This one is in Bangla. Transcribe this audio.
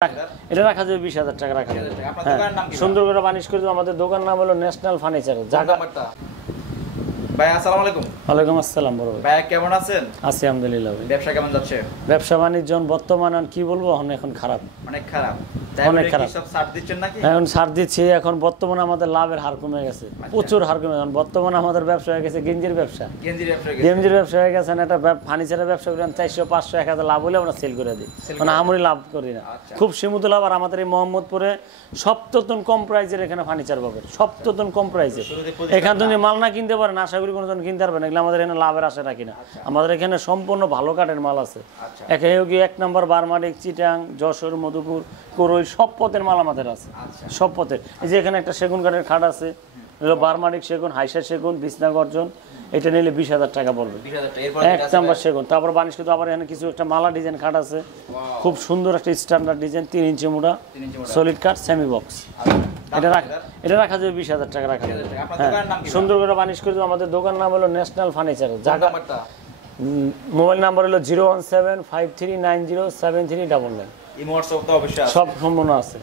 এটা রাখা যাবে 20,000 টাকা রাখা যাবে। সুন্দর করে বানিশ করে দেব। আমাদের দোকান নাম হলো ন্যাশনাল ফার্নিচার। ভাই আসসালামু আলাইকুম। ওয়ালাইকুম আসসালাম বড় ভাই। ভাই কেমন আছেন? আছি আলহামদুলিল্লাহ ভাই। ব্যবসা কেমন যাচ্ছে? ব্যবসা বাণিজ্য বর্তমানে কি বলবো, এখন খারাপ, অনেক খারাপ। অনেক খারাপ। সব ছাড় দিচ্ছেন নাকি? এখন ছাড় দিচ্ছি। এখন বর্তমানে আমাদের লাভের হার কমে গেছে, প্রচুর হার কমে গেছে। বর্তমানে আমাদের ব্যবসা হয়ে গেছে গেঞ্জির ব্যবসা। গেঞ্জির ব্যবসা হয়ে গেছে। একটা ফার্নিচারের ব্যবসা করেন 400, 500, 1000 লাভ হলে আমরা সেল করে দিই। মানে আমরি লাভ করি না, খুব সীমিত লাভ। আর আমাদের এই মোহাম্মদপুরে সপ্ততন কম প্রাইজের এখানে ফার্নিচার পাবেন, সপ্ততন কম প্রাইজের। এখান থেকে মাল না কিনতে পারেন, আশা করি কোনোজন কিনতে পারবেন। এগুলো আমাদের এখানে লাভের আশা রাখি না। আমাদের এখানে সম্পূর্ণ ভালো কাঠের মাল আছে। এক নম্বর বারমাডিক, চিটাং, যশোর, মধুপুর, করই সব পথের মাল আমাদের আছে, সব পথের। এই যে এখানে একটা সেগুন কাঠের খাট আছে, বারমাডিক সেগুন, হাইসা সেগুন, বিছনা গর্জন। এটা নিলে 20,000 টাকা পড়বে, এক নাম্বার সেগুন। তারপর বানিশ কিন্তু আবার এখানে কিছু একটা মালা ডিজাইন খাট আছে, খুব সুন্দর একটা স্ট্যান্ডার্ড ডিজাইন, 3 ইঞ্চি মোটা সলিড কাঠ সেমি বক্স। এটা রাখা যাবে 20,000 টাকা রাখা যাবে। সুন্দর করে বানিশ করে দেব। আমাদের দোকান নাম হলো ন্যাশনাল ফার্নিচার। মোবাইল নাম্বার হলো 01753907399। সব সম্পূর্ণ আছে।